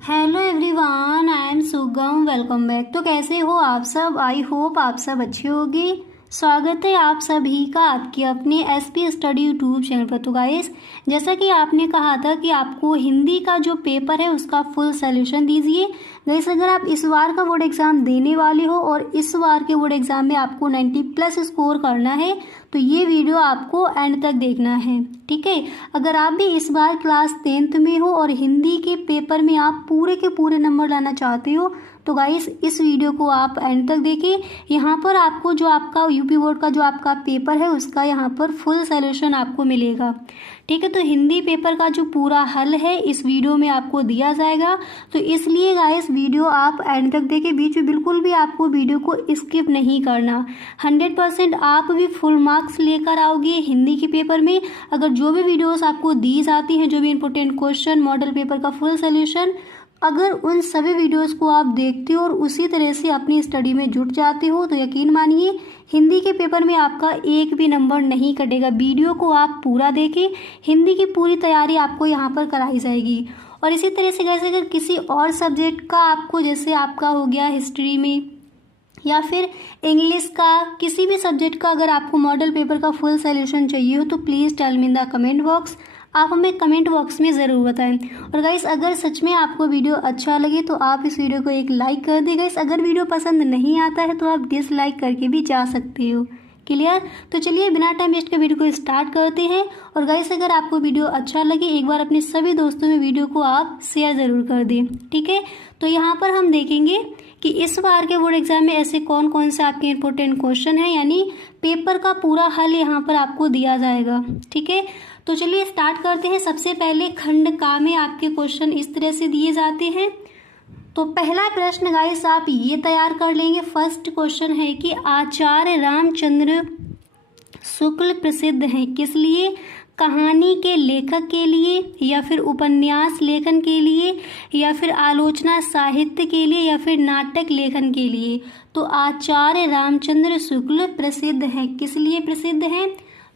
Hello everyone, I am सुगम। Welcome back. तो कैसे हो आप सब? आई होप आप सब अच्छे होंगे। स्वागत है आप सभी का आपके अपने एसपी स्टडी यूट्यूब चैनल पर। तो गाइस, जैसा कि आपने कहा था कि आपको हिंदी का जो पेपर है उसका फुल सॉल्यूशन दीजिए। गाइस, अगर आप इस बार का बोर्ड एग्जाम देने वाले हो और इस बार के बोर्ड एग्जाम में आपको 90+ स्कोर करना है तो ये वीडियो आपको एंड तक देखना है, ठीक है। अगर आप भी इस बार क्लास 10th में हो और हिंदी के पेपर में आप पूरे के पूरे नंबर लाना चाहते हो तो गाइस इस वीडियो को आप एंड तक देखिए। यहाँ पर आपको जो आपका यूपी बोर्ड का जो आपका पेपर है उसका यहाँ पर फुल सॉल्यूशन आपको मिलेगा, ठीक है। तो हिंदी पेपर का जो पूरा हल है इस वीडियो में आपको दिया जाएगा, तो इसलिए गाइस वीडियो आप एंड तक देखिए। बीच में बिल्कुल भी आपको वीडियो को स्किप नहीं करना। 100% आप भी फुल मार्क्स लेकर आओगे हिंदी के पेपर में अगर जो भी वीडियोस आपको दी जाती हैं, जो भी इंपॉर्टेंट क्वेश्चन, मॉडल पेपर का फुल सॉल्यूशन, अगर उन सभी वीडियोस को आप देखते हो और उसी तरह से अपनी स्टडी में जुट जाते हो तो यकीन मानिए हिंदी के पेपर में आपका एक भी नंबर नहीं कटेगा। वीडियो को आप पूरा देखें, हिंदी की पूरी तैयारी आपको यहाँ पर कराई जाएगी। और इसी तरह से जैसे अगर किसी और सब्जेक्ट का आपको, जैसे आपका हो गया हिस्ट्री में या फिर इंग्लिश का, किसी भी सब्जेक्ट का अगर आपको मॉडल पेपर का फुल सॉल्यूशन चाहिए हो तो please tell me in the comment box. आप हमें कमेंट बॉक्स में ज़रूर बताएं। और गाइस, अगर सच में आपको वीडियो अच्छा लगे तो आप इस वीडियो को एक लाइक कर दें। गाइस, अगर वीडियो पसंद नहीं आता है तो आप डिसलाइक करके भी जा सकते हो। क्लियर? तो चलिए बिना टाइम वेस्ट के वीडियो को स्टार्ट करते हैं। और गाइस, अगर आपको वीडियो अच्छा लगे एक बार अपने सभी दोस्तों में वीडियो को आप शेयर ज़रूर कर दें, ठीक है। तो यहाँ पर हम देखेंगे कि इस बार के बोर्ड एग्जाम में ऐसे कौन कौन से आपके इंपॉर्टेंट क्वेश्चन हैं, यानी पेपर का पूरा हल यहाँ पर आपको दिया जाएगा, ठीक है। तो चलिए स्टार्ट करते हैं। सबसे पहले खंड का में आपके क्वेश्चन इस तरह से दिए जाते हैं। तो पहला प्रश्न गाइस आप ये तैयार कर लेंगे। फर्स्ट क्वेश्चन है कि आचार्य रामचंद्र शुक्ल प्रसिद्ध हैं किस लिए? कहानी के लेखक के लिए, या फिर उपन्यास लेखन के लिए, या फिर आलोचना साहित्य के लिए, या फिर नाटक लेखन के लिए। तो आचार्य रामचंद्र शुक्ल प्रसिद्ध हैं किस लिए प्रसिद्ध हैं?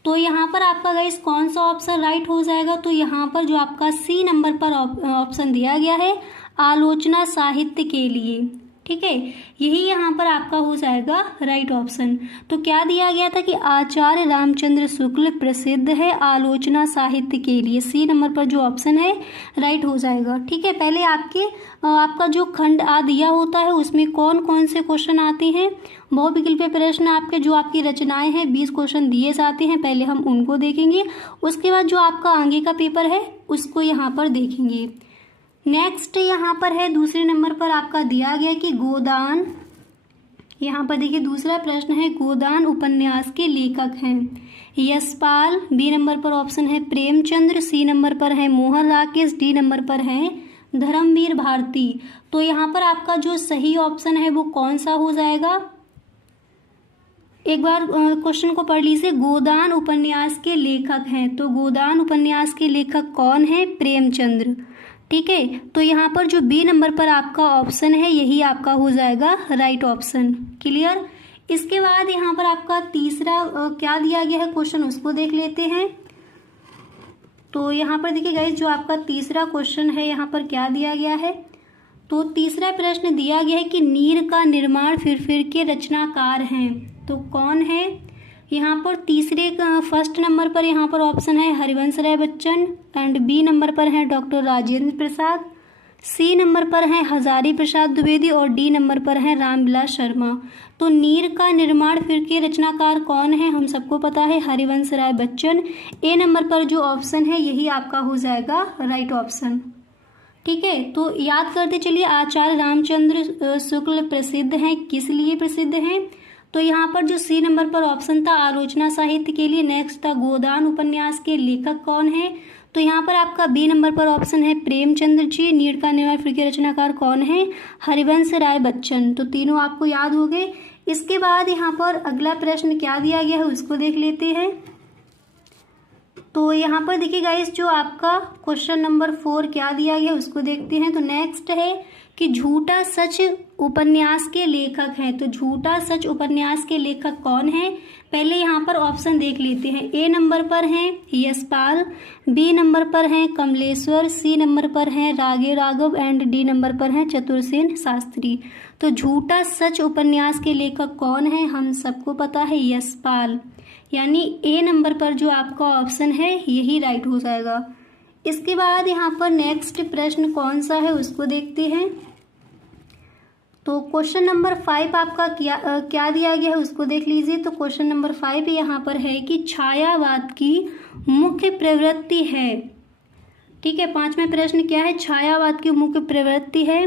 तो यहाँ पर आपका गाइस कौन सा ऑप्शन राइट हो जाएगा? तो यहाँ पर जो आपका सी नंबर पर ऑप्शन दिया गया है, आलोचना साहित्य के लिए, ठीक है। यही यहाँ पर आपका हो जाएगा राइट ऑप्शन। तो क्या दिया गया था कि आचार्य रामचंद्र शुक्ल प्रसिद्ध है आलोचना साहित्य के लिए। सी नंबर पर जो ऑप्शन है राइट हो जाएगा, ठीक है। पहले आपका जो खंड आ दिया होता है उसमें कौन कौन से क्वेश्चन आते हैं, बहुविकल्पीय प्रश्न आपके जो आपकी रचनाएं हैं 20 क्वेश्चन दिए जाते हैं, पहले हम उनको देखेंगे। उसके बाद जो आपका आगे का पेपर है उसको यहाँ पर देखेंगे। नेक्स्ट यहाँ पर है दूसरे नंबर पर आपका दिया गया कि गोदान, यहाँ पर देखिए दूसरा प्रश्न है, गोदान उपन्यास के लेखक हैं यशपाल, बी नंबर पर ऑप्शन है प्रेमचंद्र, सी नंबर पर है मोहन राकेश, डी नंबर पर है धर्मवीर भारती। तो यहाँ पर आपका जो सही ऑप्शन है वो कौन सा हो जाएगा? एक बार क्वेश्चन को पढ़ लीजिए। गोदान उपन्यास के लेखक हैं, तो गोदान उपन्यास के लेखक कौन है? प्रेमचंद्र, ठीक है। तो यहाँ पर जो बी नंबर पर आपका ऑप्शन है यही आपका हो जाएगा राइट ऑप्शन। क्लियर? इसके बाद यहाँ पर आपका तीसरा क्या दिया गया है क्वेश्चन उसको देख लेते हैं। तो यहाँ पर देखिए गाइस जो आपका तीसरा क्वेश्चन है यहाँ पर क्या दिया गया है। तो तीसरा प्रश्न दिया गया है कि नीर का निर्माण फिर के रचनाकार हैं, तो कौन है? यहाँ पर तीसरे का फर्स्ट नंबर पर यहाँ पर ऑप्शन है Harivansh Rai Bachchan, and B number पर है डॉक्टर राजेंद्र प्रसाद, सी नंबर पर है हजारी प्रसाद द्विवेदी, और डी नंबर पर है रामविलास शर्मा। तो नीर का निर्माण फिर के रचनाकार कौन है? हम सबको पता है हरिवंश राय बच्चन। ए नंबर पर जो ऑप्शन है यही आपका हो जाएगा राइट ऑप्शन, ठीक है। तो याद करते चलिए, आचार्य रामचंद्र शुक्ल प्रसिद्ध हैं किस लिए प्रसिद्ध हैं? तो यहाँ पर जो सी नंबर पर ऑप्शन था आलोचना साहित्य के लिए। नेक्स्ट था गोदान उपन्यास के लेखक कौन है? तो यहाँ पर आपका बी नंबर पर ऑप्शन है प्रेमचंद्र जी। नीर का निर्माण फिर के रचनाकार कौन है? हरिवंश राय बच्चन। तो तीनों आपको याद हो गए। इसके बाद यहाँ पर अगला प्रश्न क्या दिया गया है उसको देख लेते हैं। तो यहाँ पर देखिए गाइस जो आपका क्वेश्चन नंबर 4 क्या दिया गया उसको देखते हैं। तो नेक्स्ट है कि झूठा सच उपन्यास के लेखक हैं, तो झूठा सच उपन्यास के लेखक कौन है? पहले यहाँ पर ऑप्शन देख लेते हैं। ए नंबर पर हैं यशपाल, बी नंबर पर हैं कमलेश्वर, सी नंबर पर हैं रागे राघव एंड डी नंबर पर हैं चतुरसेन शास्त्री। तो झूठा सच उपन्यास के लेखक कौन है? हम सबको पता है यशपाल, यानी ए नंबर पर जो आपका ऑप्शन है यही राइट हो जाएगा। इसके बाद यहाँ पर नेक्स्ट प्रश्न कौन सा है उसको देखते हैं। तो क्वेश्चन नंबर 5 आपका क्या दिया गया है उसको देख लीजिए। तो क्वेश्चन नंबर 5 यहाँ पर है कि छायावाद की मुख्य प्रवृत्ति है। ठीक है, 5वां प्रश्न क्या है? छायावाद की मुख्य प्रवृत्ति है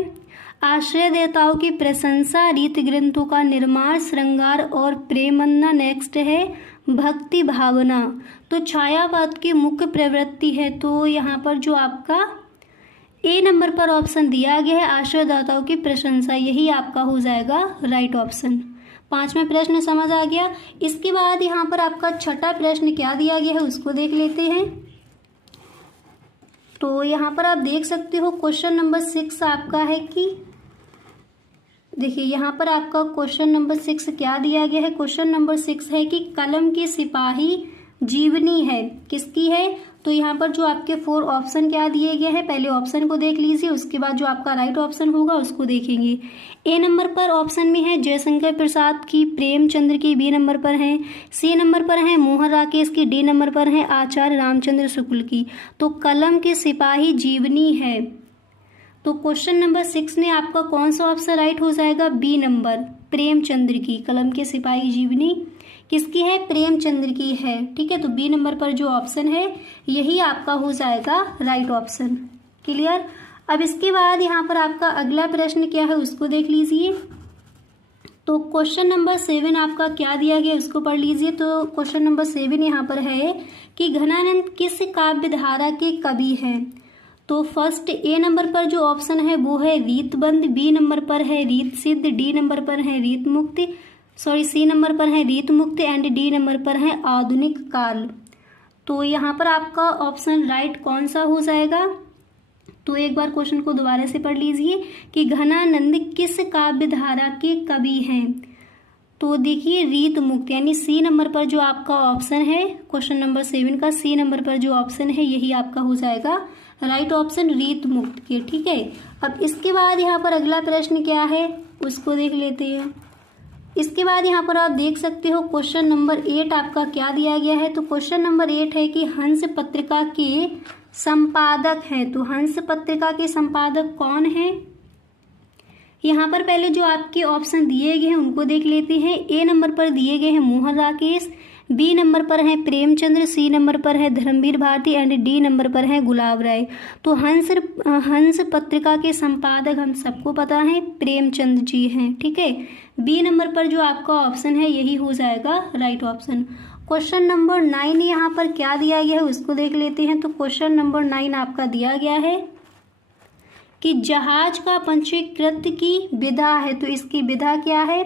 आश्रय देवताओं की प्रशंसा, रीति ग्रंथों का निर्माण, श्रृंगार और प्रेमन्ना। नेक्स्ट है भक्ति भावना। तो छायावाद की मुख्य प्रवृत्ति है, तो यहाँ पर जो आपका ए नंबर पर ऑप्शन दिया गया है आश्रयदाताओं की प्रशंसा, यही आपका हो जाएगा राइट ऑप्शन। 5वां प्रश्न समझ आ गया। इसके बाद यहाँ पर आपका छठा प्रश्न क्या दिया गया है उसको देख लेते हैं। तो यहाँ पर आप देख सकते हो क्वेश्चन नंबर 6 आपका है कि देखिए यहाँ पर आपका क्वेश्चन नंबर 6 क्या दिया गया है। क्वेश्चन नंबर 6 है कि कलम की सिपाही जीवनी है, किसकी है? तो यहाँ पर जो आपके 4 ऑप्शन क्या दिए गए हैं, पहले ऑप्शन को देख लीजिए, उसके बाद जो आपका राइट ऑप्शन होगा उसको देखेंगे। ए नंबर पर ऑप्शन में है जयशंकर प्रसाद की, प्रेमचंद्र की, बी नंबर पर है, सी नंबर पर है मोहन राकेश की, डी नंबर पर है आचार्य रामचंद्र शुक्ल की। तो कलम की सिपाही जीवनी है। तो क्वेश्चन नंबर 6 में आपका कौन सा ऑप्शन राइट हो जाएगा? बी नंबर, प्रेमचंद्र की। कलम के सिपाही जीवनी किसकी है? प्रेमचंद्र की है। ठीक है, तो बी नंबर पर जो ऑप्शन है यही आपका हो जाएगा राइट ऑप्शन। क्लियर? अब इसके बाद यहाँ पर आपका अगला प्रश्न क्या है उसको देख लीजिए। तो क्वेश्चन नंबर 7 आपका क्या दिया गया उसको पढ़ लीजिए। तो क्वेश्चन नंबर 7 यहाँ पर है कि घनानंद किस काव्य धारा के कवि हैं? तो फर्स्ट ए नंबर पर जो ऑप्शन है वो है रीतबंध, बी नंबर पर है रीत सिद्ध, डी नंबर पर है रीत मुक्ति, सी नंबर पर है रीत मुक्त एंड डी नंबर पर है आधुनिक काल। तो यहाँ पर आपका ऑप्शन राइट कौन सा हो जाएगा? तो एक बार क्वेश्चन को दोबारा से पढ़ लीजिए कि घनानंद किस काव्य धारा के कवि हैं? तो देखिए रीत मुक्त, यानी सी नंबर पर जो आपका ऑप्शन है क्वेश्चन नंबर 7 का सी नंबर पर जो ऑप्शन है यही आपका हो जाएगा राइट ऑप्शन, रीत मुक्त के। ठीक है, अब इसके बाद यहाँ पर अगला प्रश्न क्या है उसको देख लेते हैं। इसके बाद यहाँ पर आप देख सकते हो क्वेश्चन नंबर 8 आपका क्या दिया गया है। तो क्वेश्चन नंबर 8 है कि हंस पत्रिका के संपादक हैं। तो हंस पत्रिका के संपादक कौन है? यहाँ पर पहले जो आपके ऑप्शन दिए गए हैं उनको देख लेते हैं। ए नंबर पर दिए गए हैं मोहन राकेश, बी नंबर पर है प्रेमचंद्र, सी नंबर पर है Dharmveer Bharti and D number पर है गुलाब राय। तो हंस पत्रिका के संपादक हम सबको पता है प्रेमचंद जी हैं। ठीक है, बी नंबर पर जो आपका ऑप्शन है यही हो जाएगा राइट ऑप्शन। क्वेश्चन नंबर 9 यहाँ पर क्या दिया गया है उसको देख लेते हैं। तो क्वेश्चन नंबर 9 आपका दिया गया है कि जहाज का पंजीकृत की विधा है। तो इसकी विधा क्या है?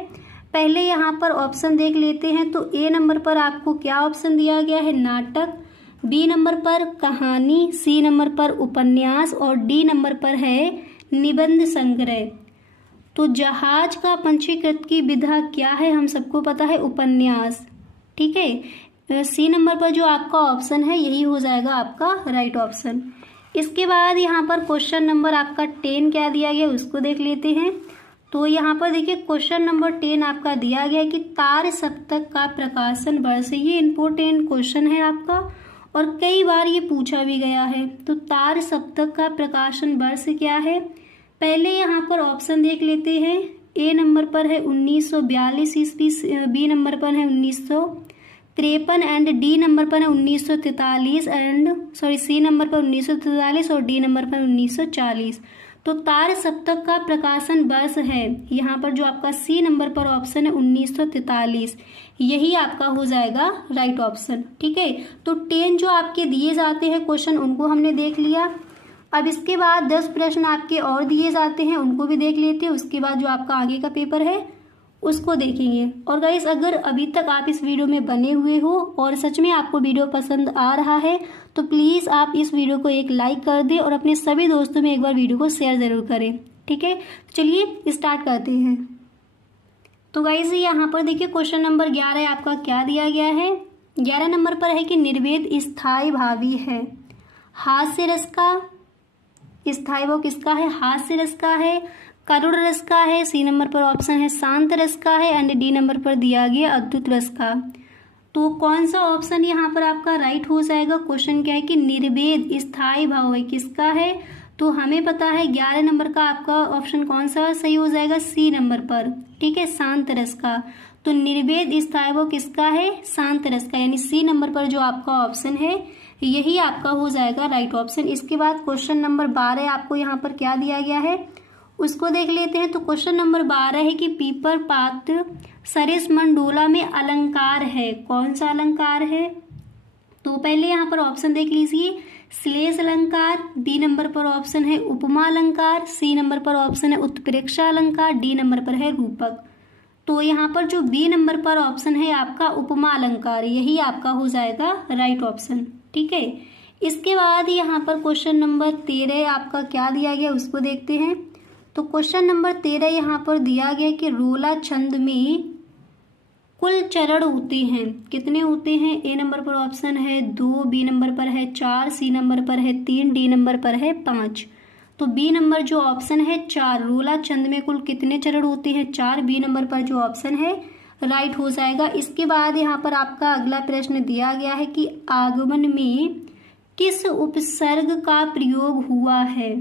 पहले यहाँ पर ऑप्शन देख लेते हैं। तो ए नंबर पर आपको क्या ऑप्शन दिया गया है? नाटक, बी नंबर पर कहानी, सी नंबर पर उपन्यास और डी नंबर पर है निबंध संग्रह। तो जहाज का पंजीकृत की विधा क्या है? हम सबको पता है उपन्यास। ठीक है, सी नंबर पर जो आपका ऑप्शन है यही हो जाएगा आपका राइट ऑप्शन। इसके बाद यहाँ पर क्वेश्चन नंबर आपका 10 क्या दिया गया उसको देख लेते हैं। तो यहाँ पर देखिए क्वेश्चन नंबर 10 आपका दिया गया है कि तार सप्तक का प्रकाशन वर्ष। ये इम्पोर्टेंट क्वेश्चन है आपका और कई बार ये पूछा भी गया है। तो तार सप्तक का प्रकाशन वर्ष क्या है? पहले यहाँ पर ऑप्शन देख लेते हैं। ए नंबर पर है 1942 ईस्वी, बी नंबर पर है 1953 एंड डी नंबर पर है 1943 एंड सी नंबर पर 1943 और डी नंबर पर 1940। तो तार सप्तक का प्रकाशन वर्ष है यहाँ पर जो आपका सी नंबर पर ऑप्शन है 1943, यही आपका हो जाएगा राइट ऑप्शन। ठीक है, तो 10 जो आपके दिए जाते हैं क्वेश्चन उनको हमने देख लिया। अब इसके बाद 10 प्रश्न आपके और दिए जाते हैं उनको भी देख लेते हैं। उसके बाद जो आपका आगे का पेपर है उसको देखेंगे। और गाइस अगर अभी तक आप इस वीडियो में बने हुए हो और सच में आपको वीडियो पसंद आ रहा है तो प्लीज़ आप इस वीडियो को एक लाइक कर दें और अपने सभी दोस्तों में एक बार वीडियो को शेयर ज़रूर करें। ठीक है, चलिए स्टार्ट करते हैं। तो गाइस यहाँ पर देखिए क्वेश्चन नंबर 11 आपका क्या दिया गया है। 11 नंबर पर है कि निर्वेद स्थायी भावी है। हास्य रस का स्थायी भाव किसका है? हास्य रस का है, करुण रस का है, सी नंबर पर ऑप्शन है शांत रस का है, एंड डी नंबर पर दिया गया अद्भुत रस का। तो कौन सा ऑप्शन यहाँ पर आपका राइट हो जाएगा? क्वेश्चन क्या है कि निर्वेद स्थायी भाव है किसका है? तो हमें पता है 11 नंबर का आपका ऑप्शन कौन सा सही हो जाएगा? सी नंबर पर, ठीक है, शांत रस का। तो निर्वेद स्थायी भाव किसका है? शांत रस का, यानी सी नंबर पर जो आपका ऑप्शन है यही आपका हो जाएगा राइट ऑप्शन। इसके बाद क्वेश्चन नंबर 12 आपको यहाँ पर क्या दिया गया है उसको देख लेते हैं। तो क्वेश्चन नंबर 12 है कि पीपर पात्र सरिस मंडोला में अलंकार है, कौन सा अलंकार है? तो पहले यहाँ पर ऑप्शन देख लीजिए, श्लेष अलंकार, बी नंबर पर ऑप्शन है उपमा अलंकार, सी नंबर पर ऑप्शन है उत्प्रेक्षा अलंकार, डी नंबर पर है रूपक। तो यहाँ पर जो बी नंबर पर ऑप्शन है आपका उपमा अलंकार, यही आपका हो जाएगा राइट ऑप्शन, ठीक है। इसके बाद यहाँ पर क्वेश्चन नंबर 13 आपका क्या दिया गया उसको देखते हैं। तो क्वेश्चन नंबर 13 यहाँ पर दिया गया कि रोला छंद में कुल चरण होते हैं, कितने होते हैं? ए नंबर पर ऑप्शन है 2, बी नंबर पर है 4, सी नंबर पर है 3, डी नंबर पर है 5। तो बी नंबर जो ऑप्शन है 4, रोला छंद में कुल कितने चरण होते हैं? 4, बी नंबर पर जो ऑप्शन है राइट हो जाएगा। इसके बाद यहाँ पर आपका अगला प्रश्न दिया गया है कि आगमन में किस उपसर्ग का प्रयोग हुआ है,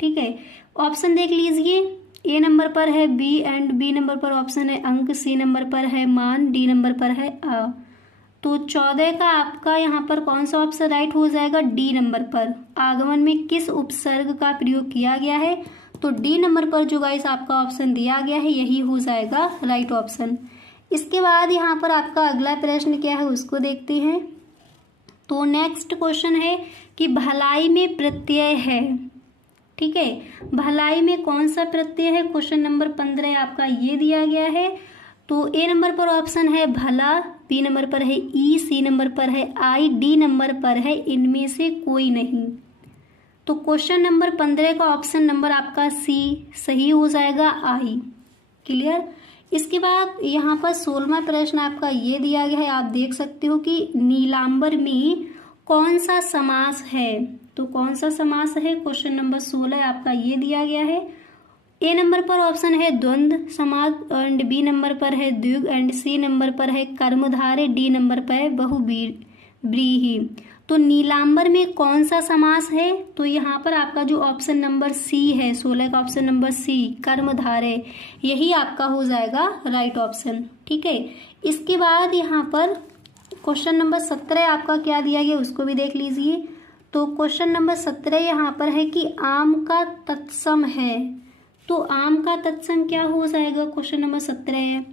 ठीक है। ऑप्शन देख लीजिए, ए नंबर पर है बी, एंड बी नंबर पर ऑप्शन है अंक, सी नंबर पर है मान, डी नंबर पर है अ। तो 14 का आपका यहाँ पर कौन सा ऑप्शन राइट हो जाएगा? डी नंबर पर, आगमन में किस उपसर्ग का प्रयोग किया गया है? तो डी नंबर पर जो गाइस आपका ऑप्शन दिया गया है यही हो जाएगा राइट ऑप्शन। इसके बाद यहाँ पर आपका अगला प्रश्न क्या है उसको देखते हैं। तो नेक्स्ट क्वेश्चन है कि भलाई में प्रत्यय है, ठीक है, भलाई में कौन सा प्रत्यय है? क्वेश्चन नंबर 15 आपका ये दिया गया है। तो ए नंबर पर ऑप्शन है भला, बी नंबर पर है ई, सी नंबर पर है आई, डी नंबर पर है इनमें से कोई नहीं। तो क्वेश्चन नंबर 15 का ऑप्शन नंबर आपका सी सही हो जाएगा, आई। क्लियर। इसके बाद यहाँ पर 16वां प्रश्न आपका ये दिया गया है, आप देख सकते हो कि नीलांबर में कौन सा समास है? तो कौन सा समास है? क्वेश्चन नंबर 16 आपका ये दिया गया है। ए नंबर पर ऑप्शन है द्वंद्व समास, एंड बी नंबर पर है द्विग, एंड सी नंबर पर है कर्मधारय, डी नंबर पर है बहुव्रीहि। तो नीलांबर में कौन सा समास है? तो यहाँ पर आपका जो ऑप्शन नंबर सी है, 16 का ऑप्शन नंबर सी, कर्मधारय, यही आपका हो जाएगा राइट ऑप्शन, ठीक है। इसके बाद यहाँ पर क्वेश्चन नंबर 17 आपका क्या दिया गया उसको भी देख लीजिए। तो क्वेश्चन नंबर 17 यहाँ पर है कि आम का तत्सम है। तो आम का तत्सम क्या हो जाएगा? क्वेश्चन नंबर 17 है।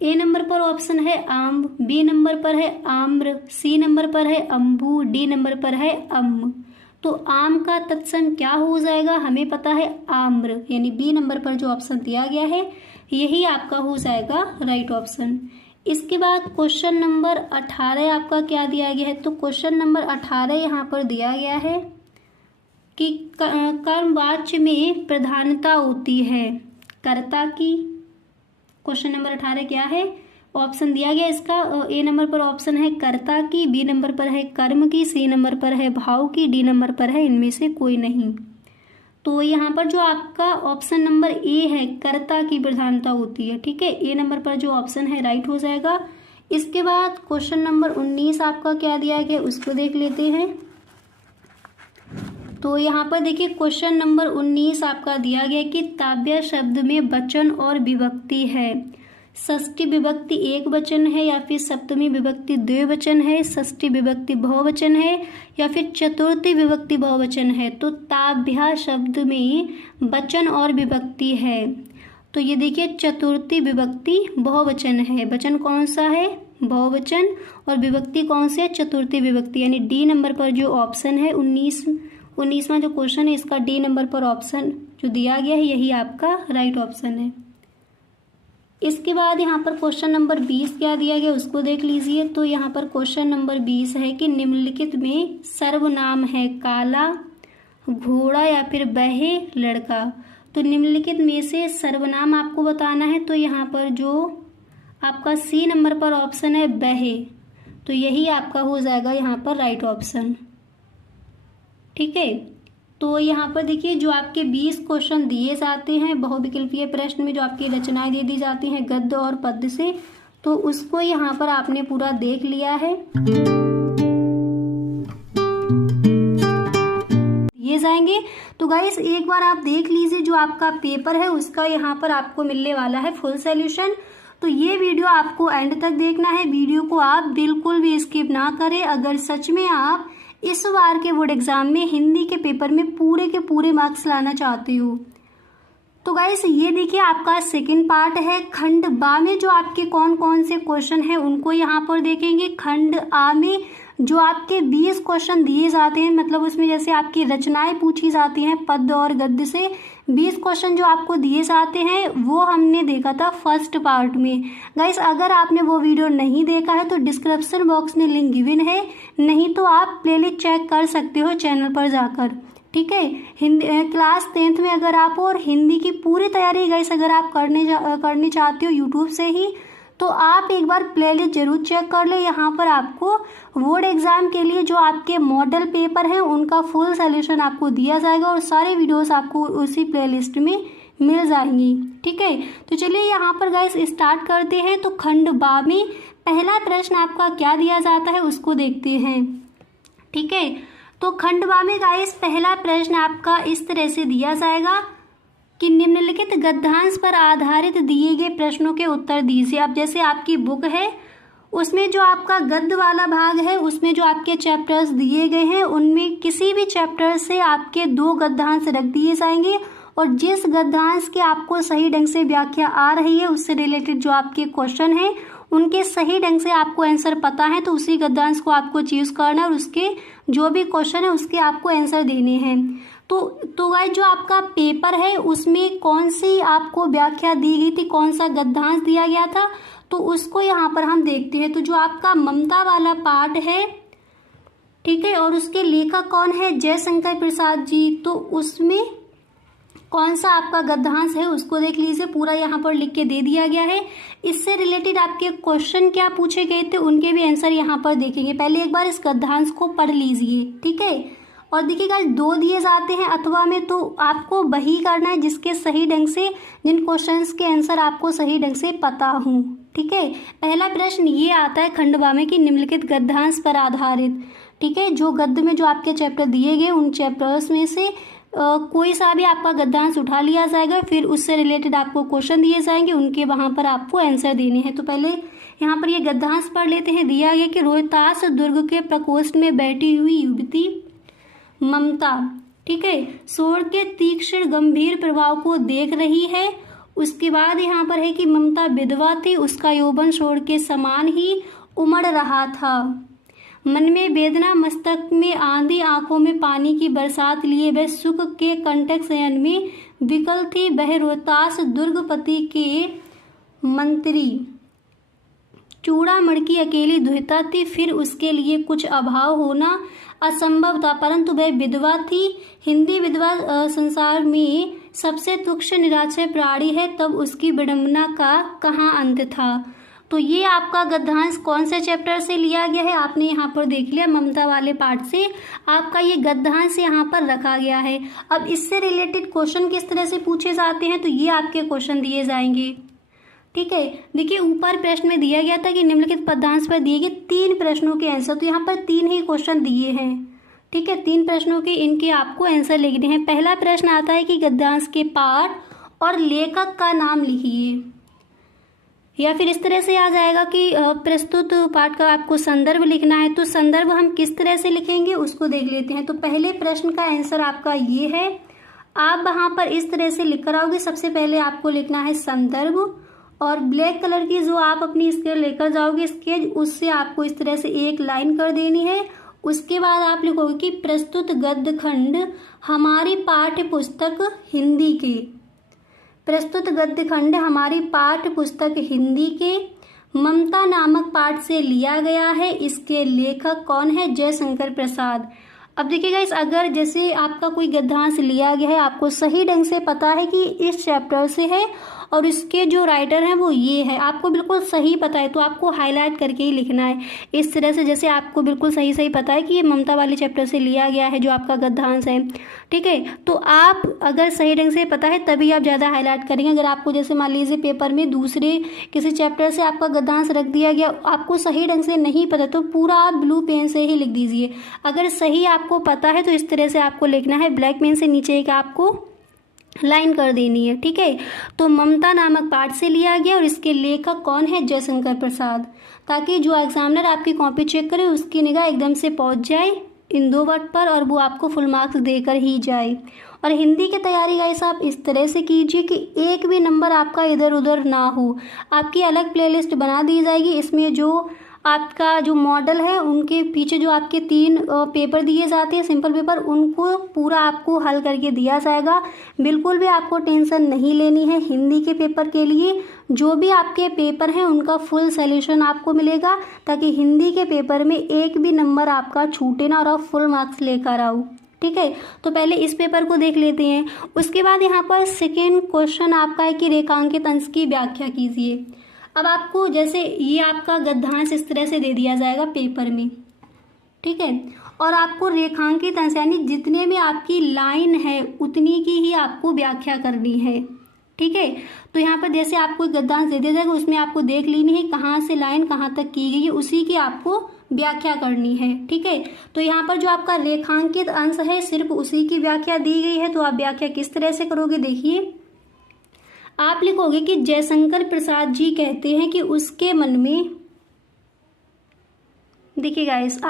ए नंबर पर ऑप्शन है आम, बी नंबर पर है आम्र, सी नंबर पर है अम्बू, डी नंबर पर है अम्म। तो आम का तत्सम क्या हो जाएगा? हमें पता है आम्र, यानी बी नंबर पर जो ऑप्शन दिया गया है यही आपका हो जाएगा राइट ऑप्शन। इसके बाद क्वेश्चन नंबर 18 आपका क्या दिया गया है? तो क्वेश्चन नंबर 18 यहाँ पर दिया गया है कि कर्मवाच्य में प्रधानता होती है कर्ता की। क्वेश्चन नंबर 18 क्या है? ऑप्शन दिया गया इसका, ए नंबर पर ऑप्शन है कर्ता की, बी नंबर पर है कर्म की, सी नंबर पर है भाव की, डी नंबर पर है इनमें से कोई नहीं। तो यहाँ पर जो आपका ऑप्शन नंबर ए है कर्ता की प्रधानता होती है, ठीक है, ए नंबर पर जो ऑप्शन है राइट हो जाएगा। इसके बाद क्वेश्चन नंबर 19 आपका क्या दिया गया उसको देख लेते हैं। तो यहाँ पर देखिए क्वेश्चन नंबर 19 आपका दिया गया कि ताब्य शब्द में वचन और विभक्ति है। षष्ठी विभक्ति एक वचन है या फिर सप्तमी विभक्ति द्विवचन है, षष्ठी विभक्ति बहुवचन है या फिर चतुर्थी विभक्ति बहुवचन है। तो ताभ्या शब्द में वचन और विभक्ति है। तो ये देखिए चतुर्थी विभक्ति बहुवचन है। वचन कौन सा है? बहुवचन। और विभक्ति कौन सी है? चतुर्थी विभक्ति। यानी डी नंबर पर जो ऑप्शन है 19वां जो क्वेश्चन है इसका डी नंबर पर ऑप्शन जो दिया गया है यही आपका राइट ऑप्शन है। इसके बाद यहाँ पर क्वेश्चन नंबर 20 क्या दिया गया उसको देख लीजिए। तो यहाँ पर क्वेश्चन नंबर 20 है कि निम्नलिखित में सर्वनाम है काला, घोड़ा या फिर बहे, लड़का। तो निम्नलिखित में से सर्वनाम आपको बताना है। तो यहाँ पर जो आपका सी नंबर पर ऑप्शन है बहे, तो यही आपका हो जाएगा यहाँ पर राइट ऑप्शन। ठीक है, तो यहाँ पर देखिए जो आपके 20 क्वेश्चन दिए जाते हैं बहुविकल्पीय प्रश्न में, जो आपकी रचनाएं दे दी जाती हैं गद्य और पद्य से, तो उसको यहाँ पर आपने पूरा देख लिया है। ये जाएंगे तो गाइस एक बार आप देख लीजिए जो आपका पेपर है उसका यहाँ पर आपको मिलने वाला है फुल सॉल्यूशन। तो ये वीडियो आपको एंड तक देखना है, वीडियो को आप बिल्कुल भी स्किप ना करें। अगर सच में आप इस बार के बोर्ड एग्जाम में हिंदी के पेपर में पूरे के पूरे मार्क्स लाना चाहते हो, तो गाइस ये देखिए आपका सेकंड पार्ट है। खंड बा में जो आपके कौन कौन से क्वेश्चन हैं उनको यहाँ पर देखेंगे। खंड आ में जो आपके 20 क्वेश्चन दिए जाते हैं, मतलब उसमें जैसे आपकी रचनाएं पूछी जाती हैं पद्य और गद्य से, 20 क्वेश्चन जो आपको दिए जाते हैं वो हमने देखा था फर्स्ट पार्ट में। गाइस अगर आपने वो वीडियो नहीं देखा है तो डिस्क्रिप्शन बॉक्स में लिंक गिवन है, नहीं तो आप प्लेलिस्ट चेक कर सकते हो चैनल पर जाकर। ठीक है, हिंदी क्लास 10th में अगर आप और हिंदी की पूरी तैयारी गाइस अगर आप करनी चाहते हो यूट्यूब से ही, तो आप एक बार प्लेलिस्ट जरूर चेक कर ले। यहाँ पर आपको बोर्ड एग्जाम के लिए जो आपके मॉडल पेपर हैं उनका फुल सॉल्यूशन आपको दिया जाएगा और सारे वीडियोस आपको उसी प्लेलिस्ट में मिल जाएंगी। ठीक है, तो चलिए यहाँ पर गाइस स्टार्ट करते हैं। तो खंड बा में पहला प्रश्न आपका क्या दिया जाता है उसको देखते हैं। ठीक है, तो खंड बा में गाइस पहला प्रश्न आपका इस तरह से दिया जाएगा कि निम्नलिखित गद्यांश पर आधारित दिए गए प्रश्नों के उत्तर दीजिए। अब जैसे आपकी बुक है उसमें जो आपका गद्य वाला भाग है उसमें जो आपके चैप्टर्स दिए गए हैं उनमें किसी भी चैप्टर से आपके 2 गद्यांश रख दिए जाएंगे और जिस गद्यांश की आपको सही ढंग से व्याख्या आ रही है उससे रिलेटेड जो आपके क्वेश्चन हैं उनके सही ढंग से आपको आंसर पता है तो उसी गद्यांश को आपको चूज करना और उसके जो भी क्वेश्चन है उसके आपको आंसर देने हैं। तो गाइस जो आपका पेपर है उसमें कौन सी आपको व्याख्या दी गई थी, कौन सा गद्यांश दिया गया था, तो उसको यहाँ पर हम देखते हैं। तो जो आपका ममता वाला पार्ट है, ठीक है, और उसके लेखक कौन है, जयशंकर प्रसाद जी, तो उसमें कौन सा आपका गद्यांश है उसको देख लीजिए, पूरा यहाँ पर लिख के दे दिया गया है। इससे रिलेटेड आपके क्वेश्चन क्या पूछे गए थे उनके भी आंसर यहाँ पर देखेंगे। पहले एक बार इस गद्यांश को पढ़ लीजिए। ठीक है, और देखिएगा 2 दिए जाते हैं अथवा में, तो आपको वही करना है जिसके सही ढंग से, जिन क्वेश्चंस के आंसर आपको सही ढंग से पता हो। ठीक है, पहला प्रश्न ये आता है खंड बा में कि निम्नलिखित गद्यांश पर आधारित। ठीक है, जो गद्य में जो आपके चैप्टर दिए गए उन चैप्टर्स में से कोई सा भी आपका गद्यांश उठा लिया जाएगा, फिर उससे रिलेटेड आपको क्वेश्चन दिए जाएंगे, उनके वहाँ पर आपको आंसर देने हैं। तो पहले यहाँ पर ये गद्यांश पढ़ लेते हैं। दिया गया कि रोहतास दुर्ग के प्रकोष्ठ में बैठी हुई युवती ममता, ठीक है, शोर के तीक्ष्ण गंभीर प्रभाव को देख रही है। उसके बाद यहाँ पर है कि ममता विधवा थी, उसका यौवन शोर के समान ही उमड़ रहा था। मन में वेदना, मस्तक में आंधी, आंखों में पानी की बरसात लिए वह सुख के कंटक शयन में विकल थी। वह रोहतास दुर्गपति के मंत्री चूड़ामण की अकेली दुहिता थी, फिर उसके लिए कुछ अभाव होना असंभव था, परंतु वह विधवा थी। हिंदी विधवा संसार में सबसे तुच्छ निराश्रय प्राणी है, तब उसकी विडंबना का कहाँ अंत था। तो ये आपका गद्यांश कौन से चैप्टर से लिया गया है, आपने यहाँ पर देख लिया, ममता वाले पार्ट से आपका ये गद्यांश यहाँ पर रखा गया है। अब इससे रिलेटेड क्वेश्चन किस तरह से पूछे जाते हैं, तो ये आपके क्वेश्चन दिए जाएंगे। ठीक है, देखिए ऊपर प्रश्न में दिया गया था कि निम्नलिखित पदांश पर दिए गए 3 प्रश्नों के आंसर, तो यहाँ पर 3 ही क्वेश्चन दिए हैं। ठीक है, 3 प्रश्नों के इनके आपको आंसर लिखने हैं। पहला प्रश्न आता है कि गद्यांश के पाठ और लेखक का नाम लिखिए, या फिर इस तरह से आ जाएगा कि प्रस्तुत पाठ का आपको संदर्भ लिखना है। तो संदर्भ हम किस तरह से लिखेंगे उसको देख लेते हैं। तो पहले प्रश्न का आंसर आपका ये है, आप वहाँ पर इस तरह से लिख कर आओगे। सबसे पहले आपको लिखना है संदर्भ, और ब्लैक कलर की जो आप अपनी स्केल लेकर जाओगे स्केच, उससे आपको इस तरह से एक लाइन कर देनी है। उसके बाद आप लिखोगे कि प्रस्तुत गद्य खंड हमारी पाठ्य पुस्तक हिंदी के, प्रस्तुत गद्य खंड हमारी पाठ्य पुस्तक हिंदी के ममता नामक पाठ से लिया गया है। इसके लेखक कौन है, जयशंकर प्रसाद। अब देखिए गाइस, अगर जैसे आपका कोई गद्यांश लिया गया है, आपको सही ढंग से पता है कि इस चैप्टर से है और इसके जो राइटर हैं वो ये है, आपको बिल्कुल सही पता है, तो आपको हाईलाइट करके ही लिखना है इस तरह से, जैसे आपको बिल्कुल सही सही पता है कि ये ममता वाले चैप्टर से लिया गया है जो आपका गद्यांश है। ठीक है, तो आप अगर सही ढंग से पता है तभी आप ज़्यादा हाईलाइट करेंगे। अगर आपको जैसे मान लीजिए पेपर में दूसरे किसी चैप्टर से आपका गद्यांश रख दिया गया, आपको सही ढंग से नहीं पता, तो पूरा आप ब्लू पेन से ही लिख दीजिए। अगर सही आपको पता है तो इस तरह से आपको लिखना है, ब्लैक पेन से नीचे एक आपको लाइन कर देनी है। ठीक है, तो ममता नामक पाठ से लिया गया और इसके लेखक कौन है? जयशंकर प्रसाद, ताकि जो एग्जामिनर आपकी कॉपी चेक करे उसकी निगाह एकदम से पहुंच जाए इन 2 वर्ड पर और वो आपको फुल मार्क्स देकर ही जाए। और हिंदी की तैयारी गाइस आप इस तरह से कीजिए कि एक भी नंबर आपका इधर उधर ना हो। आपकी अलग प्लेलिस्ट बना दी जाएगी, इसमें जो आपका जो मॉडल है उनके पीछे जो आपके 3 पेपर दिए जाते हैं सिंपल पेपर, उनको पूरा आपको हल करके दिया जाएगा। बिल्कुल भी आपको टेंशन नहीं लेनी है हिंदी के पेपर के लिए। जो भी आपके पेपर हैं उनका फुल सॉल्यूशन आपको मिलेगा, ताकि हिंदी के पेपर में एक भी नंबर आपका छूटे ना और आप फुल मार्क्स लेकर आओ। ठीक है, तो पहले इस पेपर को देख लेते हैं। उसके बाद यहाँ पर सेकेंड क्वेश्चन आपका है कि रेखांकित अंश की व्याख्या कीजिए। अब आपको जैसे ये आपका गद्यांश इस तरह से दे दिया जाएगा पेपर में, ठीक है, और आपको रेखांकित अंश यानी जितने में आपकी लाइन है उतनी की ही आपको व्याख्या करनी है। ठीक है, तो यहाँ पर जैसे आपको गद्यांश दे दिया जाएगा, उसमें आपको देख लेनी है कहाँ से लाइन कहाँ तक की गई है, उसी की आपको व्याख्या करनी है। ठीक है, तो यहाँ पर जो आपका रेखांकित अंश है सिर्फ उसी की व्याख्या दी गई है। तो आप व्याख्या किस तरह से करोगे? देखिए, आप लिखोगे कि जयशंकर प्रसाद जी कहते हैं कि उसके मन में, देखिए गाइस,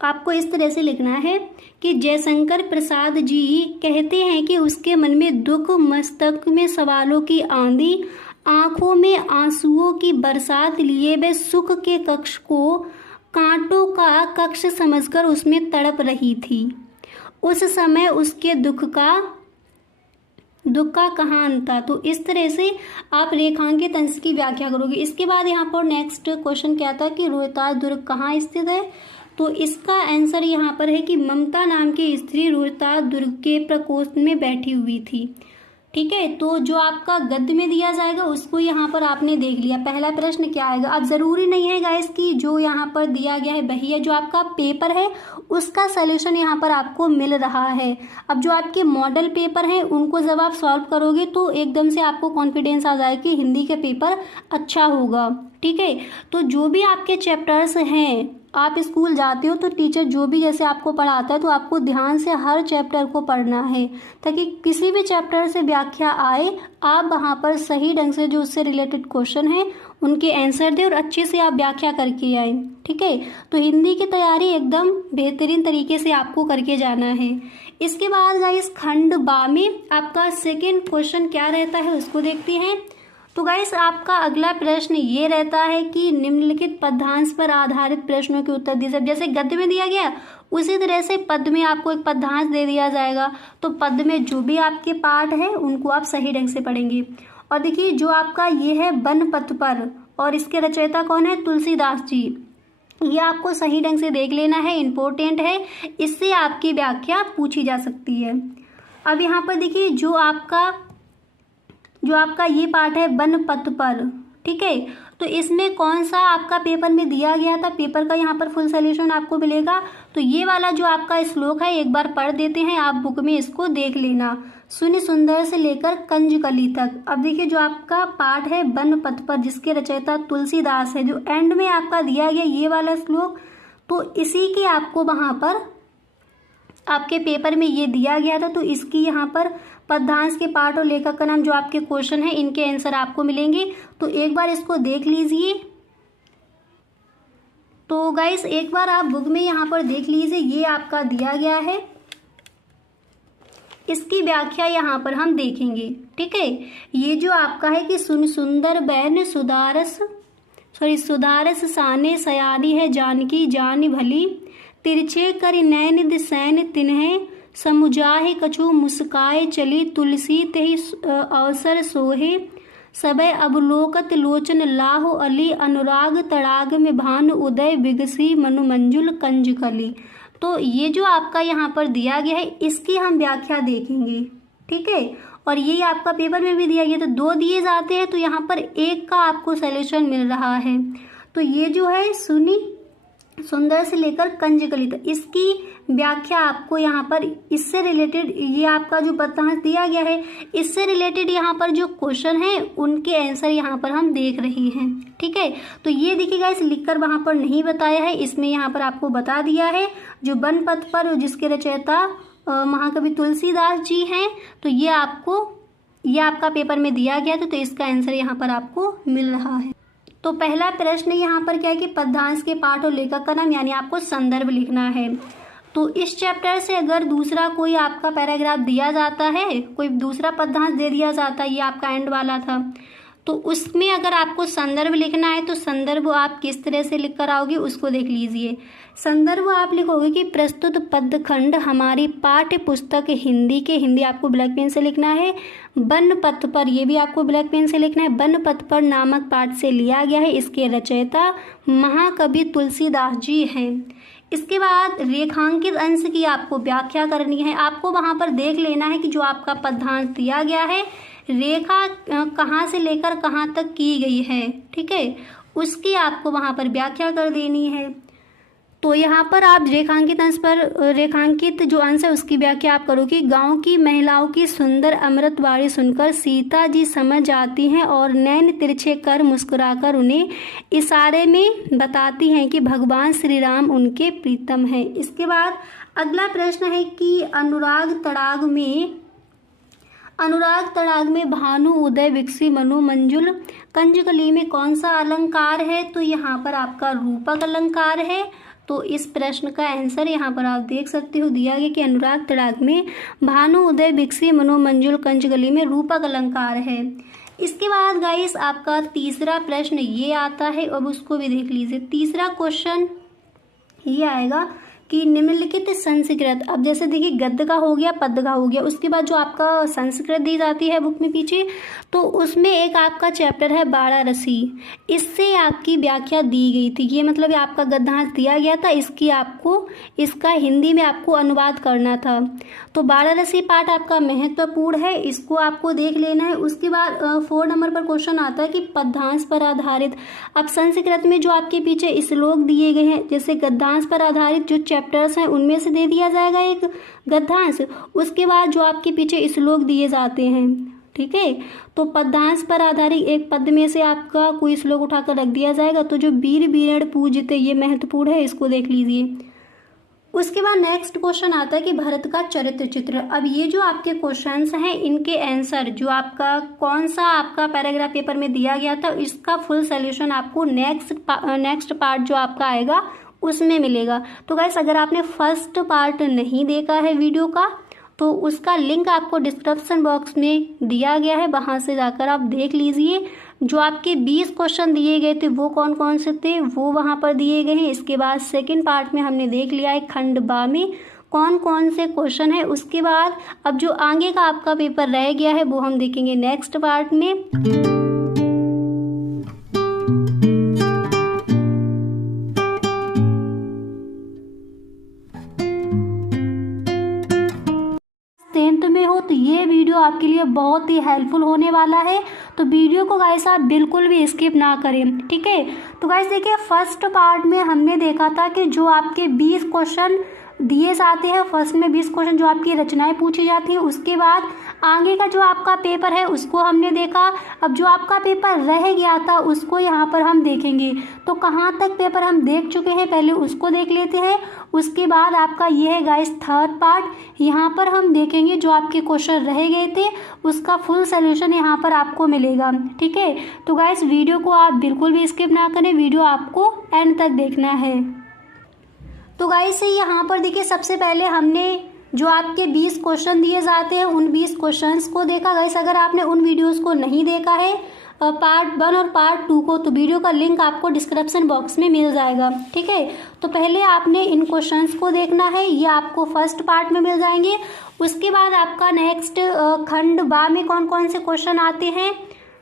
आपको इस तरह से लिखना है कि जयशंकर प्रसाद जी कहते हैं कि उसके मन में दुख, मस्तक में सवालों की आंधी, आंखों में आंसुओं की बरसात लिए वे सुख के कक्ष को कांटों का कक्ष समझकर उसमें तड़प रही थी। उस समय उसके दुख का कहाँ अंत था। तो इस तरह से आप रेखांकित अंश की व्याख्या करोगे। इसके बाद यहाँ पर नेक्स्ट क्वेश्चन क्या था कि रोहतास दुर्ग कहाँ स्थित है। तो इसका आंसर यहाँ पर है कि ममता नाम की स्त्री रोहतास दुर्ग के प्रकोष्ठ में बैठी हुई थी। ठीक है, तो जो आपका गद्य में दिया जाएगा उसको यहाँ पर आपने देख लिया। पहला प्रश्न क्या आएगा? अब जरूरी नहीं है गाइस कि जो यहाँ पर दिया गया है वही है, जो आपका पेपर है उसका सलूशन यहाँ पर आपको मिल रहा है। अब जो आपके मॉडल पेपर हैं उनको जब आप सॉल्व करोगे तो एकदम से आपको कॉन्फिडेंस आ जाए कि हिंदी के पेपर अच्छा होगा। ठीक है, तो जो भी आपके चैप्टर्स हैं, आप स्कूल जाते हो तो टीचर जो भी जैसे आपको पढ़ाता है तो आपको ध्यान से हर चैप्टर को पढ़ना है, ताकि किसी भी चैप्टर से व्याख्या आए आप वहाँ पर सही ढंग से जो उससे रिलेटेड क्वेश्चन है उनके आंसर दें और अच्छे से आप व्याख्या करके आए। ठीक है, तो हिंदी की तैयारी एकदम बेहतरीन तरीके से आपको करके जाना है। इसके बाद गाइस खंड बा में आपका सेकेंड क्वेश्चन क्या रहता है उसको देखते हैं। तो गाइस आपका अगला प्रश्न ये रहता है कि निम्नलिखित पद्यांश पर आधारित प्रश्नों के उत्तर दीजिए। जैसे गद्य में दिया गया उसी तरह से पद में आपको एक पद्यांश दे दिया जाएगा, तो पद में जो भी आपके पाठ है उनको आप सही ढंग से पढ़ेंगे। और देखिए जो आपका ये है वन पथ पर, और इसके रचयिता कौन है? तुलसीदास जी। ये आपको सही ढंग से देख लेना है, इम्पोर्टेंट है, इससे आपकी व्याख्या पूछी जा सकती है। अब यहाँ पर देखिए जो आपका ये पाठ है वन पथ पर, ठीक है, तो इसमें कौन सा आपका पेपर में दिया गया था, पेपर का यहाँ पर फुल सॉल्यूशन आपको मिलेगा। तो ये वाला जो आपका श्लोक है एक बार पढ़ देते हैं, आप बुक में इसको देख लेना, शून्य सुंदर से लेकर कंजकली तक। अब देखिए जो आपका पाठ है वन पथ पर जिसके रचयिता तुलसीदास है, जो एंड में आपका दिया गया ये वाला श्लोक, तो इसी की आपको वहाँ पर आपके पेपर में ये दिया गया था। तो इसकी यहाँ पर पद्यांश के पाठ और लेखक का नाम जो आपके क्वेश्चन है इनके आंसर आपको मिलेंगे, तो एक बार इसको देख लीजिए। तो गाइस एक बार आप बुक में यहाँ पर देख लीजिए, ये आपका दिया गया है, इसकी व्याख्या यहाँ पर हम देखेंगे। ठीक है, ये जो आपका है कि सुंदर बहन सुधारस साने सयानी है जानकी जान भली, तिरछे कर नैन दिसैन तिन्हें समुझाहे कछु मुस्काए चली, तुलसी तेहि अवसर सोहे सबे अवलोकत लोचन लाहो अली, अनुराग तड़ाग में भानु उदय बिगसी मनु मंजुल कंजकली। तो ये जो आपका यहाँ पर दिया गया है इसकी हम व्याख्या देखेंगे, ठीक है। और ये आपका पेपर में भी दिया गया, तो 2 दिए जाते हैं तो यहाँ पर 1 का आपको सॉल्यूशन मिल रहा है। तो ये जो है सुनी सुंदर से लेकर कंजकली तक, इसकी व्याख्या आपको यहाँ पर इससे रिलेटेड, ये आपका जो पदांश दिया गया है इससे रिलेटेड यहाँ पर जो क्वेश्चन है उनके आंसर यहाँ पर हम देख रहे हैं, ठीक है। तो ये देखिएगा, इस लिखकर वहाँ पर नहीं बताया है, इसमें यहाँ पर आपको बता दिया है। जो वन पथ पर जिसके रचयिता महाकवि तुलसीदास जी हैं, तो ये आपका पेपर में दिया गया था, तो इसका आंसर यहाँ पर आपको मिल रहा है। तो पहला प्रश्न यहाँ पर क्या है कि पद्यांश के पाठ और लेखक का नाम, यानी आपको संदर्भ लिखना है। तो इस चैप्टर से अगर दूसरा कोई आपका पैराग्राफ दिया जाता है, कोई दूसरा पद्यांश दे दिया जाता है, ये आपका एंड वाला था, तो उसमें अगर आपको संदर्भ लिखना है तो संदर्भ आप किस तरह से लिख कर आओगे उसको देख लीजिए। संदर्भ आप लिखोगे कि प्रस्तुत पदखंड हमारी पाठ्य पुस्तक हिंदी आपको ब्लैक पेन से लिखना है। वन पथ पर, ये भी आपको ब्लैक पेन से लिखना है। वन पथ पर नामक पाठ से लिया गया है, इसके रचयिता महाकवि तुलसीदास जी हैं। इसके बाद रेखांकित अंश की आपको व्याख्या करनी है। आपको वहाँ पर देख लेना है कि जो आपका पद्यांश दिया गया है रेखा कहाँ से लेकर कहाँ तक की गई है, ठीक है, उसकी आपको वहाँ पर व्याख्या कर देनी है। तो यहाँ पर आप रेखांकित जो अंश है उसकी व्याख्या आप करो कि गाँव की महिलाओं की सुंदर अमृतवाणी सुनकर सीता जी समझ जाती हैं और नैन तिरछे कर मुस्कुराकर उन्हें इशारे में बताती हैं कि भगवान श्री राम उनके प्रीतम हैं। इसके बाद अगला प्रश्न है कि अनुराग तड़ाग में भानु उदय विकसी मनु मंजुल कंजकली में कौन सा अलंकार है? तो यहाँ पर आपका रूपक अलंकार है। तो इस प्रश्न का आंसर यहाँ पर आप देख सकते हो, दिया गया कि अनुराग तड़ाग में भानु उदय विकसी मनु मंजुल कंजकली में रूपक अलंकार है। इसके बाद गाइस आपका तीसरा प्रश्न ये आता है, अब उसको भी देख लीजिए। तीसरा क्वेश्चन ये आएगा कि निम्नलिखित संस्कृत, अब जैसे देखिए गद्य का हो गया, पद्य का हो गया, उसके बाद जो आपका संस्कृत दी जाती है बुक में पीछे, तो उसमें एक आपका चैप्टर है वाराणसी, इससे आपकी व्याख्या दी गई थी। ये मतलब ये आपका गद्यांश दिया गया था, इसका हिंदी में आपको अनुवाद करना था। तो वाराणसी पाठ आपका महत्वपूर्ण है, इसको आपको देख लेना है। उसके बाद 4 नंबर पर क्वेश्चन आता है कि पद्यांश पर आधारित, अब संस्कृत में जो आपके पीछे श्लोक दिए गए हैं, जैसे गद्यांश पर आधारित जो चैप्टर्स हैं उनमें से दे दिया जाएगा एक गद्यांश, उसके बाद जो आपके पीछे श्लोक दिए जाते हैं, ठीक है। तो पद्यांश पर आधारित एक पद में से आपका कोई श्लोक उठाकर रख दिया जाएगा। तो जो वीर वीरण पूजते, ये महत्वपूर्ण है, इसको देख लीजिए। उसके बाद नेक्स्ट क्वेश्चन आता है कि भरत का चरित्र चित्र। अब ये जो आपके क्वेश्चंस हैं इनके आंसर जो आपका कौन सा आपका पैराग्राफ पेपर में दिया गया था, इसका फुल सॉल्यूशन आपको नेक्स्ट पार्ट जो आपका आएगा उसमें मिलेगा। तो गाइस अगर आपने फर्स्ट पार्ट नहीं देखा है वीडियो का, तो उसका लिंक आपको डिस्क्रिप्शन बॉक्स में दिया गया है, वहाँ से जाकर आप देख लीजिए। जो आपके 20 क्वेश्चन दिए गए थे वो कौन कौन से थे वो वहाँ पर दिए गए हैं। इसके बाद सेकंड पार्ट में हमने देख लिया है खंड बा में कौन कौन से क्वेश्चन है। उसके बाद अब जो आगे का आपका पेपर रह गया है वो हम देखेंगे नेक्स्ट पार्ट में। में हो तो ये वीडियो आपके लिए बहुत ही हेल्पफुल होने वाला है, तो वीडियो को गाइस आप बिल्कुल भी स्किप ना करें, ठीक है। तो गाइस देखिए फर्स्ट पार्ट में हमने देखा था कि जो आपके 20 क्वेश्चन दिए जाते हैं, फर्स्ट में 20 क्वेश्चन जो आपकी रचनाएं पूछी जाती हैं, उसके बाद आगे का जो आपका पेपर है उसको हमने देखा। अब जो आपका पेपर रह गया था उसको यहाँ पर हम देखेंगे। तो कहाँ तक पेपर हम देख चुके हैं पहले उसको देख लेते हैं। उसके बाद आपका ये है गाइस थर्ड पार्ट, यहाँ पर हम देखेंगे जो आपके क्वेश्चन रह गए थे उसका फुल सॉल्यूशन यहाँ पर आपको मिलेगा, ठीक है। तो गाइस वीडियो को आप बिल्कुल भी स्किप ना करें, वीडियो आपको एंड तक देखना है। तो गाइस यहाँ पर देखिए सबसे पहले हमने जो आपके 20 क्वेश्चन दिए जाते हैं उन 20 क्वेश्चंस को देखा। गाइस अगर आपने उन वीडियोस को नहीं देखा है पार्ट 1 और पार्ट 2 को, तो वीडियो का लिंक आपको डिस्क्रिप्शन बॉक्स में मिल जाएगा, ठीक है। तो पहले आपने इन क्वेश्चंस को देखना है, ये आपको फर्स्ट पार्ट में मिल जाएंगे। उसके बाद आपका नेक्स्ट खंड बा में कौन कौन से क्वेश्चन आते हैं।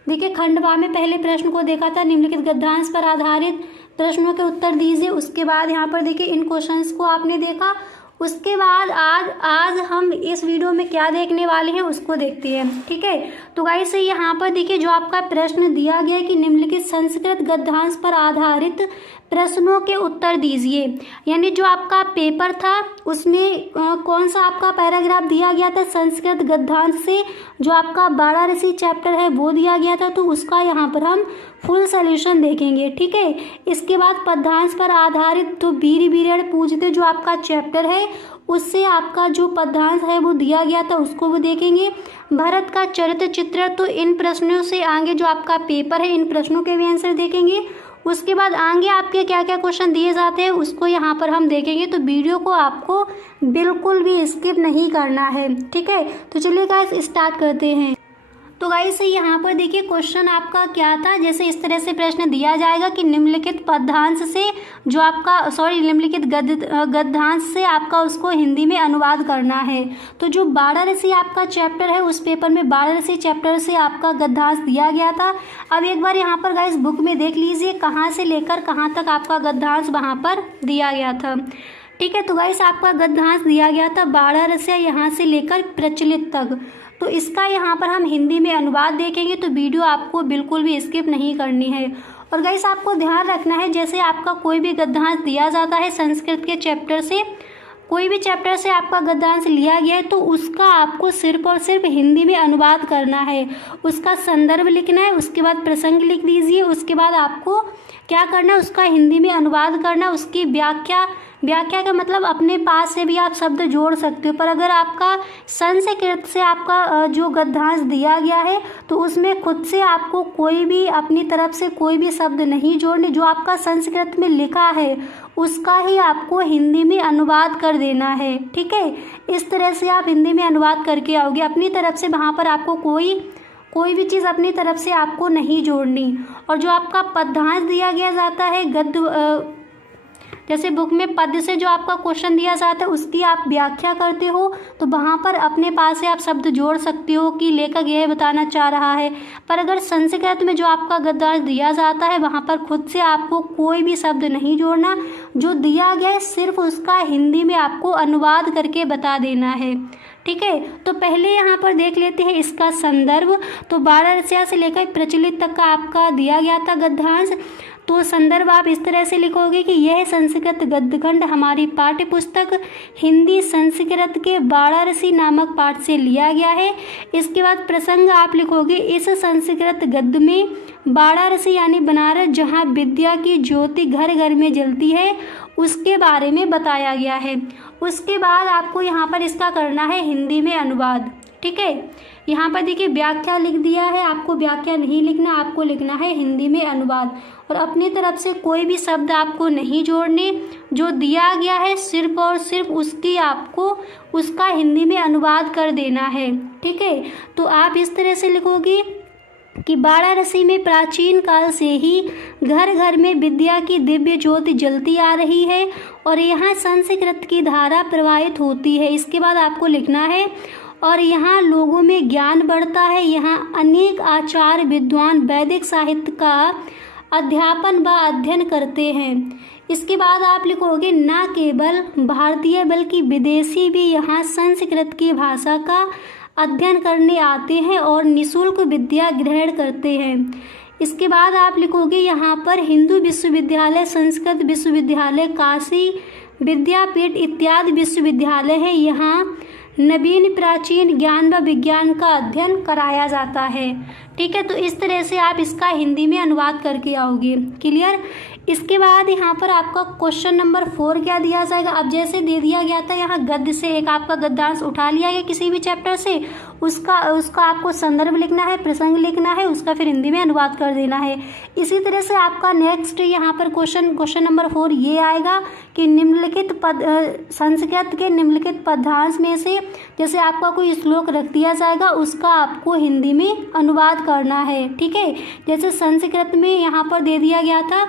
देखिए खंड बा में पहले प्रश्न को देखा था, निम्नलिखित गद्यांश पर आधारित प्रश्नों के उत्तर दीजिए। उसके बाद यहाँ पर देखिए इन क्वेश्चंस को आपने देखा। उसके बाद आज हम इस वीडियो में क्या देखने वाले हैं उसको देखते हैं। ठीक है, तो गाइस यहाँ पर देखिए जो आपका प्रश्न दिया गया है कि निम्नलिखित संस्कृत गद्यांश पर आधारित प्रश्नों के उत्तर दीजिए। यानी जो आपका पेपर था उसमें कौन सा आपका पैराग्राफ दिया गया था संस्कृत गद्यांश से, जो आपका वाराणसी चैप्टर है वो दिया गया था, तो उसका यहाँ पर हम फुल सॉल्यूशन देखेंगे। ठीक है, इसके बाद पद्यांश पर आधारित तो वीर वीरेण पूजते जो आपका चैप्टर है उससे आपका जो पद्यांश है वो दिया गया था उसको वो देखेंगे। भरत का चरित्र चित्र, तो इन प्रश्नों से आगे जो आपका पेपर है इन प्रश्नों के भी आंसर देखेंगे। उसके बाद आगे आपके क्या क्या क्वेश्चन दिए जाते हैं उसको यहाँ पर हम देखेंगे। तो वीडियो को आपको बिल्कुल भी स्किप नहीं करना है। ठीक है, तो चलिए गाइस स्टार्ट करते हैं। तो गाइस यहाँ पर देखिए क्वेश्चन आपका क्या था, जैसे इस तरह से प्रश्न दिया जाएगा कि निम्नलिखित पद्यांश से जो आपका निम्नलिखित गद्यांश से आपका उसको हिंदी में अनुवाद करना है। तो जो वाराणसी आपका चैप्टर है उस पेपर में वाराणसी चैप्टर से आपका गद्यांश दिया गया था। अब एक बार यहाँ पर गाइस बुक में देख लीजिए कहाँ से लेकर कहाँ तक आपका गद्यांश वहाँ पर दिया गया था। ठीक है, तो गाइस आपका गद्यांश दिया गया था वाराणसी यहाँ से लेकर प्रचलित तक। तो इसका यहाँ पर हम हिंदी में अनुवाद देखेंगे, तो वीडियो आपको बिल्कुल भी स्किप नहीं करनी है। और गाइस आपको ध्यान रखना है जैसे आपका कोई भी गद्यांश दिया जाता है संस्कृत के चैप्टर से, कोई भी चैप्टर से आपका गद्यांश लिया गया है तो उसका आपको सिर्फ और सिर्फ हिंदी में अनुवाद करना है। उसका संदर्भ लिखना है, उसके बाद प्रसंग लिख दीजिए, उसके बाद आपको क्या करना है उसका हिंदी में अनुवाद करना। उसकी व्याख्या का मतलब अपने पास से भी आप शब्द जोड़ सकते हो, पर अगर आपका संस्कृत से आपका जो गद्यांश दिया गया है तो उसमें खुद से आपको कोई भी अपनी तरफ से कोई भी शब्द नहीं जोड़ने, जो आपका संस्कृत में लिखा है उसका ही आपको हिंदी में अनुवाद कर देना है। ठीक है, इस तरह से आप हिंदी में अनुवाद करके आओगे। अपनी तरफ से वहाँ पर आपको कोई भी चीज़ अपनी तरफ से आपको नहीं जोड़नी। और जो आपका पद्यांश दिया गया जाता है जैसे बुक में पद्य से जो आपका क्वेश्चन दिया जाता है उसकी आप व्याख्या करते हो तो वहाँ पर अपने पास से आप शब्द जोड़ सकते हो कि लेखक यह बताना चाह रहा है। पर अगर संस्कृत में जो आपका गद्यांश दिया जाता है वहाँ पर खुद से आपको कोई भी शब्द नहीं जोड़ना, जो दिया गया है सिर्फ उसका हिंदी में आपको अनुवाद करके बता देना है। ठीक है, तो पहले यहाँ पर देख लेते हैं इसका संदर्भ। तो वाराणसी से लेकर प्रचलित तक का आपका दिया गया था गद्यांश। तो संदर्भ आप इस तरह से लिखोगे कि यह संस्कृत गद्यखंड हमारी पाठ्य पुस्तक हिंदी संस्कृत के वाराणसी नामक पाठ से लिया गया है। इसके बाद प्रसंग आप लिखोगे इस संस्कृत गद्य में वाराणसी यानी बनारस जहाँ विद्या की ज्योति घर घर में जलती है उसके बारे में बताया गया है। उसके बाद आपको यहाँ पर इसका करना है हिंदी में अनुवाद। ठीक है, यहाँ पर देखिए व्याख्या लिख दिया है, आपको व्याख्या नहीं लिखना, आपको लिखना है हिंदी में अनुवाद। और अपनी तरफ से कोई भी शब्द आपको नहीं जोड़ने, जो दिया गया है सिर्फ और सिर्फ उसकी आपको उसका हिंदी में अनुवाद कर देना है। ठीक है, तो आप इस तरह से लिखोगे कि वाराणसी में प्राचीन काल से ही घर घर में विद्या की दिव्य ज्योति जलती आ रही है और यहाँ संस्कृत की धारा प्रवाहित होती है। इसके बाद आपको लिखना है और यहाँ लोगों में ज्ञान बढ़ता है। यहाँ अनेक आचार्य विद्वान वैदिक साहित्य का अध्यापन व अध्ययन करते हैं। इसके बाद आप लिखोगे न केवल भारतीय बल्कि विदेशी भी यहाँ संस्कृत की भाषा का अध्ययन करने आते हैं और निःशुल्क विद्या ग्रहण करते हैं। इसके बाद आप लिखोगे यहाँ पर हिंदू विश्वविद्यालय, संस्कृत विश्वविद्यालय, काशी विद्यापीठ इत्यादि विश्वविद्यालय है। यहाँ नवीन प्राचीन ज्ञान व विज्ञान का अध्ययन कराया जाता है। ठीक है, तो इस तरह से आप इसका हिंदी में अनुवाद करके आओगे। क्लियर। इसके बाद यहाँ पर आपका क्वेश्चन नंबर 4 क्या दिया जाएगा। अब जैसे दे दिया गया था यहाँ गद्य से एक आपका गद्यांश उठा लिया गया किसी भी चैप्टर से, उसका आपको संदर्भ लिखना है, प्रसंग लिखना है, उसका फिर हिंदी में अनुवाद कर देना है। इसी तरह से आपका नेक्स्ट यहाँ पर क्वेश्चन नंबर 4 ये आएगा कि निम्नलिखित संस्कृत के निम्नलिखित पद्यांश में से जैसे आपका कोई श्लोक रख दिया जाएगा उसका आपको हिंदी में अनुवाद करना है। ठीक है, जैसे संस्कृत में यहाँ पर दे दिया गया था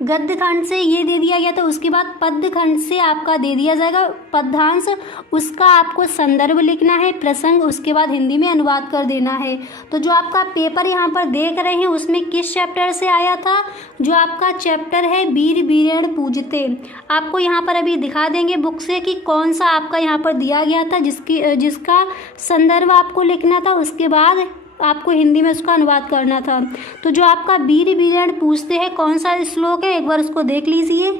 गद्य खंड से ये दे दिया गया था, उसके बाद पद्य खंड से आपका दे दिया जाएगा पद्यांश, उसका आपको संदर्भ लिखना है, प्रसंग, उसके बाद हिंदी में अनुवाद कर देना है। तो जो आपका पेपर यहाँ पर देख रहे हैं उसमें किस चैप्टर से आया था, जो आपका चैप्टर है वीर वीरेण पूजते। आपको यहाँ पर अभी दिखा देंगे बुक से कि कौन सा आपका यहाँ पर दिया गया था, जिसका संदर्भ आपको लिखना था, उसके बाद आपको हिंदी में उसका अनुवाद करना था। तो जो आपका वीर वीरेण पूछते हैं कौन सा श्लोक है, एक बार उसको देख लीजिए।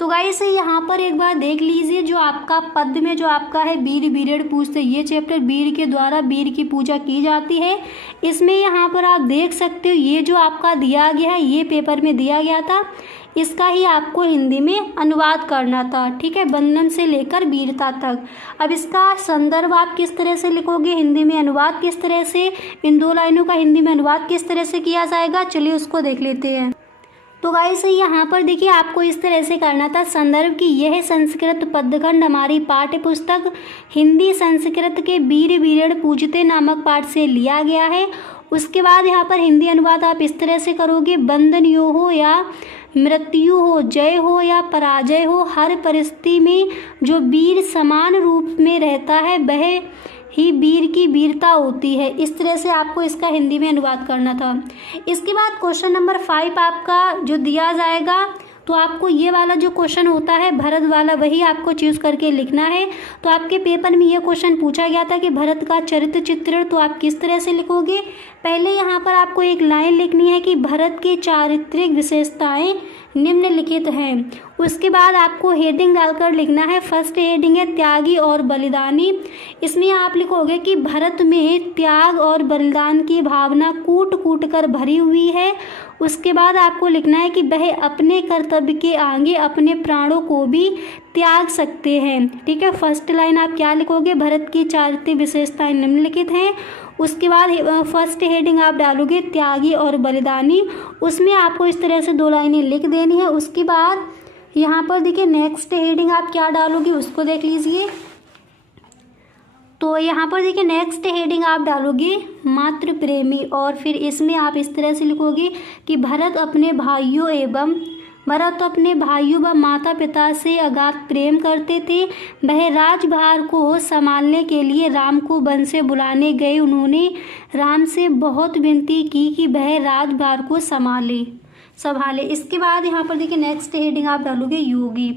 तो गाइस यहाँ पर एक बार देख लीजिए, जो आपका पद में जो आपका है वीर वीरेण पूछते, ये चैप्टर वीर के द्वारा वीर की पूजा की जाती है। इसमें यहाँ पर आप देख सकते हो ये जो आपका दिया गया है, ये पेपर में दिया गया था, इसका ही आपको हिंदी में अनुवाद करना था। ठीक है, बंधन से लेकर वीरता तक। अब इसका संदर्भ आप किस तरह से लिखोगे, हिंदी में अनुवाद किस तरह से, इन 2 लाइनों का हिंदी में अनुवाद किस तरह से किया जाएगा, चलिए उसको देख लेते हैं। तो गाइस यहाँ पर देखिए आपको इस तरह से करना था संदर्भ की, यह संस्कृत पद्यखंड हमारी पाठ्य पुस्तक हिंदी संस्कृत के वीर वीरेण पूजते नामक पाठ से लिया गया है। उसके बाद यहाँ पर हिंदी अनुवाद आप इस तरह से करोगे, बंधन यो हो या मृत्यु हो, जय हो या पराजय हो, हर परिस्थिति में जो वीर समान रूप में रहता है वह ही वीर की वीरता होती है। इस तरह से आपको इसका हिंदी में अनुवाद करना था। इसके बाद क्वेश्चन नंबर 5 आपका जो दिया जाएगा, तो आपको ये वाला जो क्वेश्चन होता है भरत वाला, वही आपको चूज़ करके लिखना है। तो आपके पेपर में ये क्वेश्चन पूछा गया था कि भरत का चरित्र चित्रण, तो आप किस तरह से लिखोगे। पहले यहाँ पर आपको एक लाइन लिखनी है कि भरत की चारित्रिक विशेषताएं निम्नलिखित हैं। उसके बाद आपको हेडिंग डालकर लिखना है, फर्स्ट हेडिंग है त्यागी और बलिदानी। इसमें आप लिखोगे कि भरत में त्याग और बलिदान की भावना कूट कूट कर भरी हुई है। उसके बाद आपको लिखना है कि वह अपने कर्तव्य के आगे अपने प्राणों को भी त्याग सकते हैं। ठीक है, फर्स्ट लाइन आप क्या लिखोगे, भरत की चारित्रिक विशेषताएं निम्नलिखित हैं। उसके बाद फर्स्ट हेडिंग आप डालोगे त्यागी और बलिदानी, उसमें आपको इस तरह से 2 लाइनें लिख देनी है। उसके बाद यहाँ पर देखिए नेक्स्ट हेडिंग आप क्या डालोगे उसको देख लीजिए। तो यहाँ पर देखिए नेक्स्ट हेडिंग आप डालोगे मातृ प्रेमी, और फिर इसमें आप इस तरह से लिखोगे कि भरत अपने भाइयों व माता पिता से अगाध प्रेम करते थे। वह राजभार को संभालने के लिए राम को वन से बुलाने गए। उन्होंने राम से बहुत विनती की कि वह राजभार को संभाले। इसके बाद यहाँ पर देखिए नेक्स्ट हेडिंग आप डालोगे योगी,